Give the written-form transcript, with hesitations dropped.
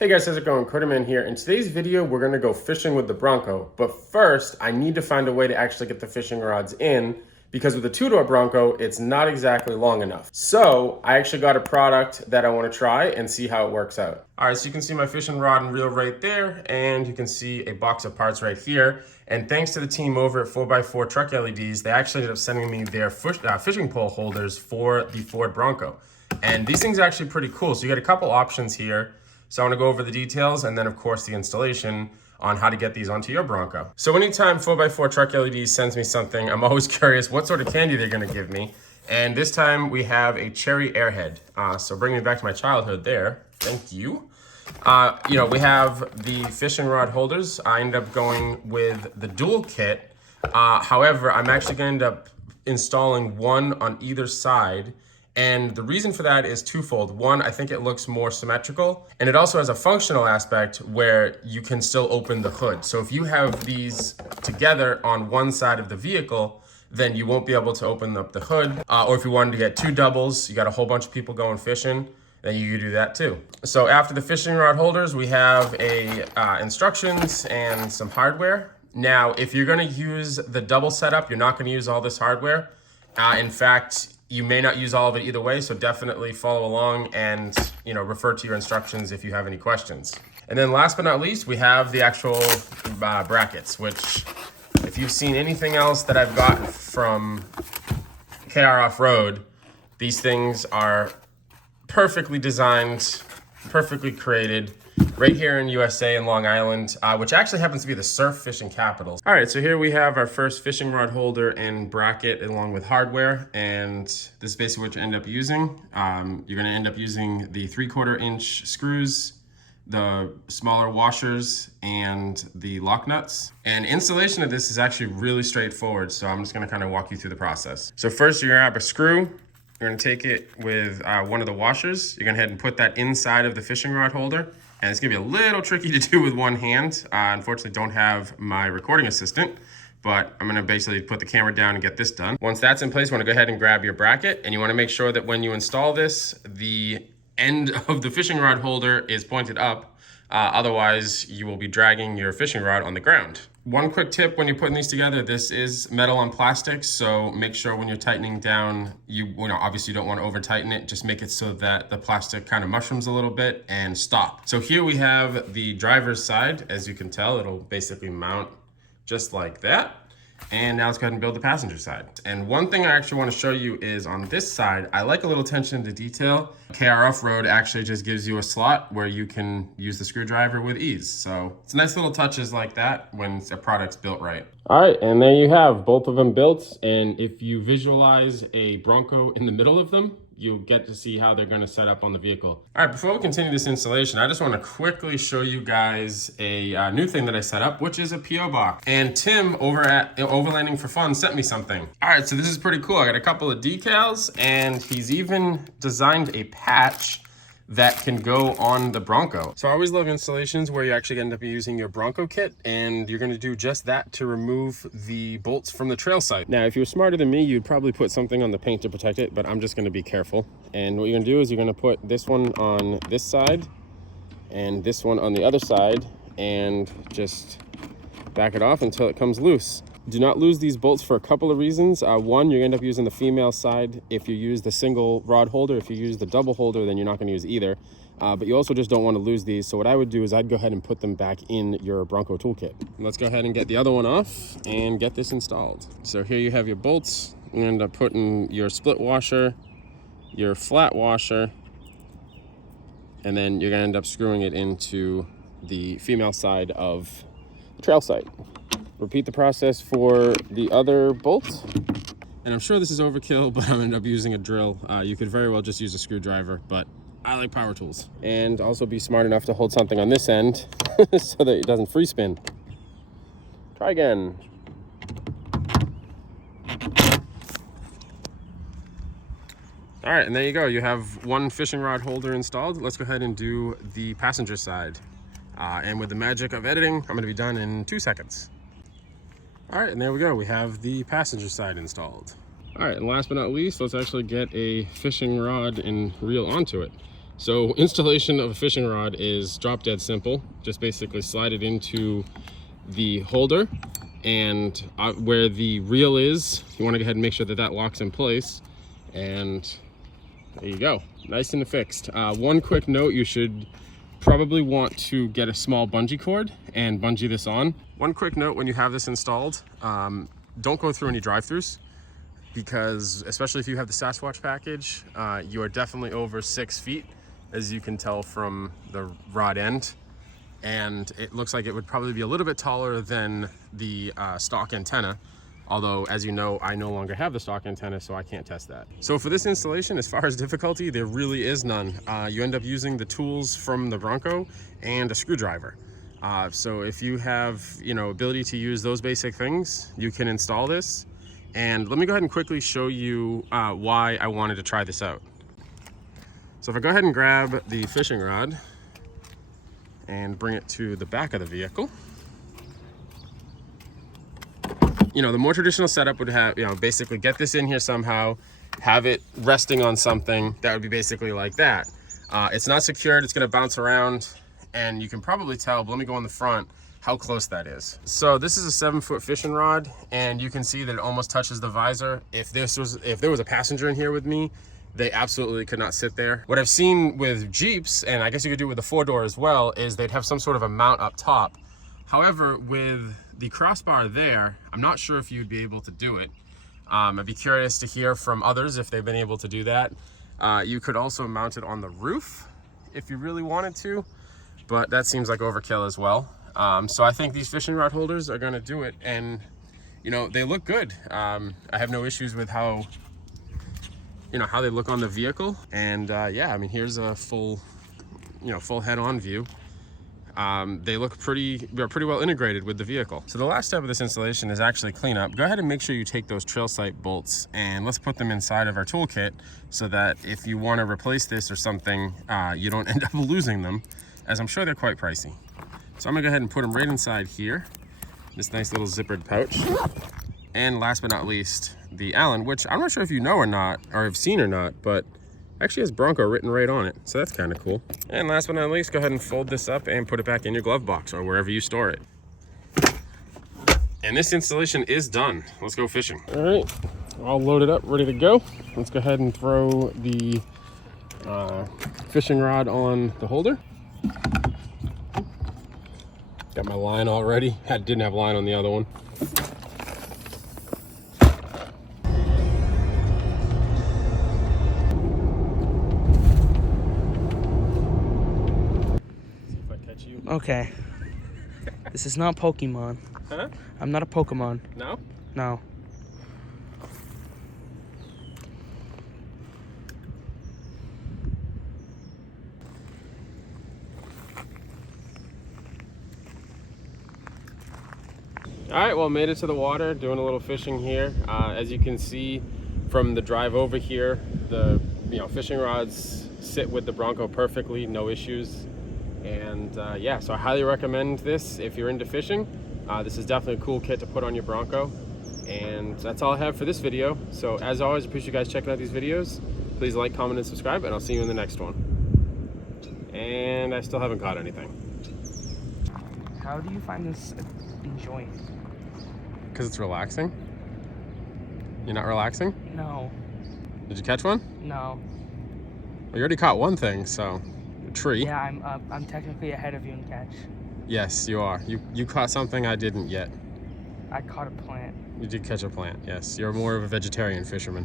Hey guys, how's it going? CoderMan here. In today's video, we're gonna go fishing with the Bronco. But first, I need to find a way to actually get the fishing rods in because with the two-door Bronco, it's not exactly long enough. So I actually got a product that I wanna try and see how it works out. All right, so you can see my fishing rod and reel right there, and you can see a box of parts right here. And thanks to the team over at 4x4 Truck LEDs, they actually ended up sending me their fishing pole holders for the Ford Bronco. And these things are actually pretty cool. So you get a couple options here. So I want to go over the details and then of course the installation on how to get these onto your Bronco. So anytime 4x4 Truck LEDs sends me something, I'm always curious what sort of candy they're going to give me. And this time we have a cherry airhead. So bringing me back to my childhood there. Thank you. We have the fishing rod holders. I ended up going with the dual kit. However, I'm actually going to end up installing one on either side. And the reason for that is twofold. One, I think it looks more symmetrical, and it also has a functional aspect where you can still open the hood. So if you have these together on one side of the vehicle, then you won't be able to open up the hood. Or if you wanted to get two doubles, you got a whole bunch of people going fishing, then you can do that too. So after the fishing rod holders, we have instructions and some hardware. Now, if you're gonna use the double setup, you're not gonna use all this hardware. In fact, you may not use all of it either way, so definitely follow along and refer to your instructions if you have any questions. And then last but not least, we have the actual brackets, which if you've seen anything else that I've gotten from KR Off-Road, these things are perfectly designed, perfectly created, right here in USA in Long Island, which actually happens to be the surf fishing capital. All right, so here we have our first fishing rod holder and bracket along with hardware, and this is basically what you end up using. You're gonna end up using the 3/4 inch screws, the smaller washers, and the lock nuts. And installation of this is actually really straightforward, so I'm just gonna kind of walk you through the process. So first you're gonna grab a screw. You're gonna take it with one of the washers. You're gonna head and put that inside of the fishing rod holder. And it's gonna be a little tricky to do with one hand. Unfortunately, don't have my recording assistant, but I'm gonna basically put the camera down and get this done. Once that's in place, you wanna go ahead and grab your bracket, and you wanna make sure that when you install this, the end of the fishing rod holder is pointed up. Otherwise, you will be dragging your fishing rod on the ground. One quick tip when you're putting these together, this is metal on plastic, so make sure when you're tightening down, obviously you don't want to over tighten it, just make it so that the plastic kind of mushrooms a little bit and stop. So here we have the driver's side. As you can tell, it'll basically mount just like that. And now let's go ahead and build the passenger side. And one thing I actually want to show you is on this side, I like a little attention to detail. KR Off-Road actually just gives you a slot where you can use the screwdriver with ease. So it's nice little touches like that when a product's built right. All right, and there you have both of them built. And if you visualize a Bronco in the middle of them, you'll get to see how they're gonna set up on the vehicle. All right, before we continue this installation, I just wanna quickly show you guys a new thing that I set up, which is a PO box. And Tim over at Overlanding for Fun sent me something. All right, so this is pretty cool. I got a couple of decals, and he's even designed a patch that can go on the Bronco. So I always love installations where you actually end up using your Bronco kit, and you're gonna do just that to remove the bolts from the trail side. Now, if you were smarter than me, you'd probably put something on the paint to protect it, but I'm just gonna be careful. And what you're gonna do is you're gonna put this one on this side and this one on the other side and just back it off until it comes loose. Do not lose these bolts for a couple of reasons. One, you're gonna end up using the female side if you use the single rod holder. If you use the double holder, then you're not gonna use either. But you also just don't wanna lose these. So what I would do is I'd go ahead and put them back in your Bronco toolkit. Let's go ahead and get the other one off and get this installed. So here you have your bolts. You end up putting your split washer, your flat washer, and then you're gonna end up screwing it into the female side of the trail side. Repeat the process for the other bolts. And I'm sure this is overkill, but I'm gonna end up using a drill. You could very well just use a screwdriver, but I like power tools. And also be smart enough to hold something on this end so that it doesn't free spin. Try again. All right, and there you go. You have one fishing rod holder installed. Let's go ahead and do the passenger side. And with the magic of editing, I'm gonna be done in 2 seconds. All right, and there we go. We have the passenger side installed. All right, and last but not least, let's actually get a fishing rod and reel onto it. So installation of a fishing rod is drop dead simple. Just basically slide it into the holder, and where the reel is, you want to go ahead and make sure that that locks in place, and there you go, nice and fixed. One quick note, you should probably want to get a small bungee cord and bungee this on. One quick note, when you have this installed, don't go through any drive-throughs, because especially if you have the Sasquatch package, you are definitely over 6 feet, as you can tell from the rod end, and it looks like it would probably be a little bit taller than the stock antenna, although as you know, I no longer have the stock antenna, so I can't test that. So for this installation, as far as difficulty, there really is none. You end up using the tools from the Bronco and a screwdriver. So if you have, ability to use those basic things, you can install this. And let me go ahead and quickly show you why I wanted to try this out. So if I go ahead and grab the fishing rod and bring it to the back of the vehicle, the more traditional setup would have, basically get this in here somehow, have it resting on something that would be basically like that. It's not secured, it's gonna bounce around, and you can probably tell, but let me go on the front, how close that is. So this is a 7-foot fishing rod, and you can see that it almost touches the visor. If there was a passenger in here with me, they absolutely could not sit there. What I've seen with Jeeps, and I guess you could do it with the 4-door as well, is they'd have some sort of a mount up top. However, with the crossbar there, I'm not sure if you'd be able to do it. I'd be curious to hear from others if they've been able to do that. You could also mount it on the roof if you really wanted to, but that seems like overkill as well. So I think these fishing rod holders are gonna do it, and they look good. I have no issues with how they look on the vehicle, and yeah, I mean, here's a full head-on view. They're pretty well integrated with the vehicle. So the last step of this installation is actually cleanup. Go ahead and make sure you take those trail sight bolts, and let's put them inside of our toolkit so that if you want to replace this or something, you don't end up losing them, as I'm sure they're quite pricey. So I'm gonna go ahead and put them right inside here, this nice little zippered pouch. And last but not least, the Allen, which I'm not sure if you know or not, or have seen or not, but actually has Bronco written right on it, so that's kind of cool. And last but not least, go ahead and fold this up and put it back in your glove box or wherever you store it. And this installation is done. Let's go fishing. All right, all loaded up, ready to go. Let's go ahead and throw the fishing rod on the holder. Got my line already. Didn't have line on the other one. Okay. This is not Pokemon. Huh? I'm not a Pokemon. No? No. All right, well, made it to the water, doing a little fishing here. As you can see from the drive over here, the fishing rods sit with the Bronco perfectly, no issues. And yeah, so I highly recommend this if you're into fishing. This is definitely a cool kit to put on your Bronco. And that's all I have for this video. So as always, appreciate you guys checking out these videos. Please like, comment, and subscribe, and I'll see you in the next one. And I still haven't caught anything. How do you find this enjoying? Because it's relaxing. You're not relaxing? No. Did you catch one? No. Well, you already caught one thing, so a tree. Yeah, I'm technically ahead of you in catch. Yes, you are. You caught something I didn't yet. I caught a plant. You did catch a plant, yes. You're more of a vegetarian fisherman.